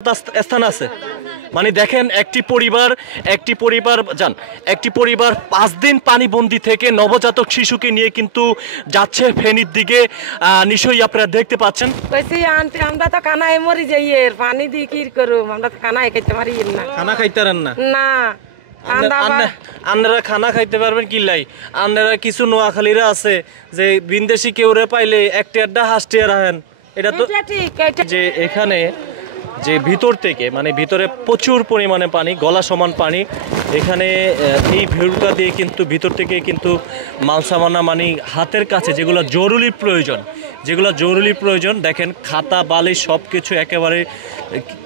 স্থান আছে মানে দেখেন একটি পরিবার যান একটি পরিবার 5 দিন পানিবন্দী থেকে নবজাতক শিশুকে নিয়ে কিন্তু যাচ্ছে ফেনীর দিকে নিশ্চয়ই আপনারা দেখতে পাচ্ছেন আমরা তো কানায় মরি যাই এর পানি দিয়ে কি করব আমরা তো কানায় খাইতে পারি না খানা খাইতে পারেন না না আপনারা খানা খাইতে পারবেন কি লাই আপনারা কিছু নোয়াখালীরা আছে যে বিদেশি কেউরে পাইলে একটা আড্ডা হাসতে রাখেন এটা তো যে এখানে যে ভিতর থেকে মানে ভিতরে প্রচুর পরিমাণে পানি গলা সমান পানি এখানে এই ভিউটা দিয়ে কিন্তু ভিতর থেকে কিন্তু মালসামানা মানে হাতের কাছে যেগুলো জরুরি প্রয়োজন দেখেন খাতা বালি সব কিছু একেবারে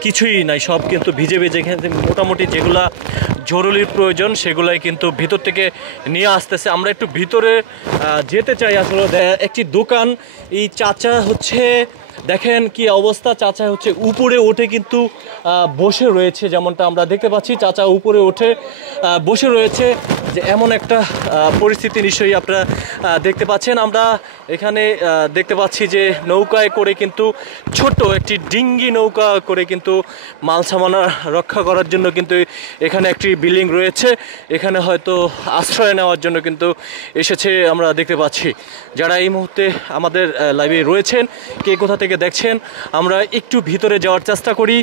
কিছুই নাই সব কিন্তু ভিজে মোটামুটি যেগুলা জরুরি প্রয়োজন সেগুলাই কিন্তু ভিতর থেকে নিয়ে আসতেছে আমরা একটু ভিতরে যেতে চাই আসলে একটি দোকান এই চাচা হচ্ছে দেখেন কি অবস্থা চাচা হচ্ছে উপরে ওঠে কিন্তু বসে রয়েছে যেমনটা আমরা দেখতে পাচ্ছি চাচা উপরে ওঠে বসে রয়েছে যে এমন একটা পরিস্থিতি নিশ্চয়ই আপনারা দেখতে পাচ্ছেন আমরা এখানে দেখতে পাচ্ছি যে নৌকায় করে কিন্তু ছোট একটি ডিঙ্গি নৌকা করে কিন্তু মালসামানা রক্ষা করার জন্য কিন্তু এখানে একটি বিল্ডিং রয়েছে এখানে হয়তো আশ্রয় নেওয়ার জন্য কিন্তু এসেছে আমরা দেখতে পাচ্ছি যারা এই মুহূর্তে আমাদের লাইভে রয়েছেন কে কোথা থেকে দেখছেন আমরা একটু ভিতরে যাওয়ার চেষ্টা করি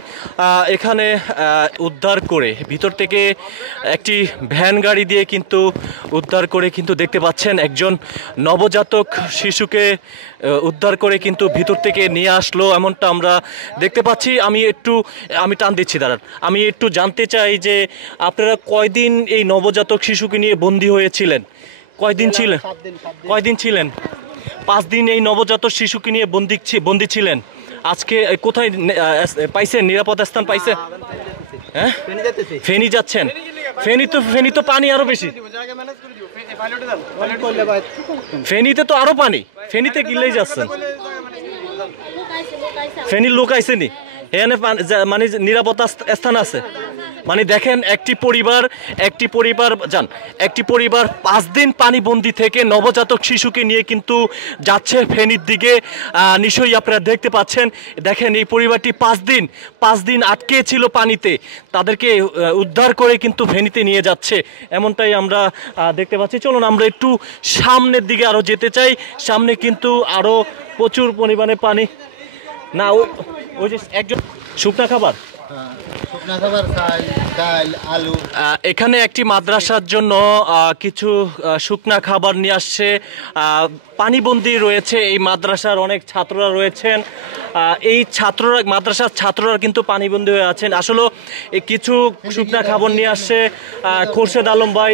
এখানে উদ্ধার করে ভিতর থেকে একটি ভ্যান গাড়ি দিয়ে কিন্তু উদ্ধার করে কিন্তু দেখতে পাচ্ছেন একজন নবজাতক শিশুকে উদ্ধার করে কিন্তু ভিতর থেকে নিয়ে আসলো এমনটা আমরা দেখতে পাচ্ছি আমি টান দিচ্ছি দাঁড়ান আমি একটু জানতে চাই যে আপনারা কয়দিন এই নবজাতক শিশুকে নিয়ে বন্দী হয়েছিলেন কয়দিন ছিলেন 5 দিন এই নবজাতক শিশুকে নিয়ে বন্দী ছিলেন আজকে কোথায় পাইছেন নিরাপদ স্থান পাইছে হ্যাঁ ফেনী যাচ্ছেন ফেনী তো পানি আরো বেশি ফেনীতে তো আরো পানি ফেনীতে কিনলেই যাচ্ছেন ফেনীর লোক আইসেনি এখানে মানে নিরাপদ স্থান আছে মানে দেখেন একটি পরিবার 5 দিন পানিবন্দী থেকে নবজাতক শিশুকে নিয়ে কিন্তু যাচ্ছে ফেনীর দিকে নিশ্চয়ই আপনারা দেখতে পাচ্ছেন দেখেন এই পরিবারটি 5 দিন আটকে ছিল পানিতে তাদেরকে উদ্ধার করে কিন্তু ফেনীতে নিয়ে যাচ্ছে এমনটাই আমরা দেখতে পাচ্ছি চলুন আমরা একটু সামনের দিকে আরো যেতে চাই সামনে কিন্তু আরো প্রচুর পরিমাণে পানি না ওই যে একজন শুকনা খাবার এখানে একটি মাদ্রাসার জন্য কিছু শুকনা খাবার নিয়ে আসছে পানিবন্দী রয়েছে এই মাদ্রাসার অনেক ছাত্ররা রয়েছেন এই মাদ্রাসার ছাত্ররা কিন্তু পানিবন্দী হয়ে আছেন আসলে কিছু শুকনা খাবার নিয়ে আসছে খোরশেদ আলম ভাই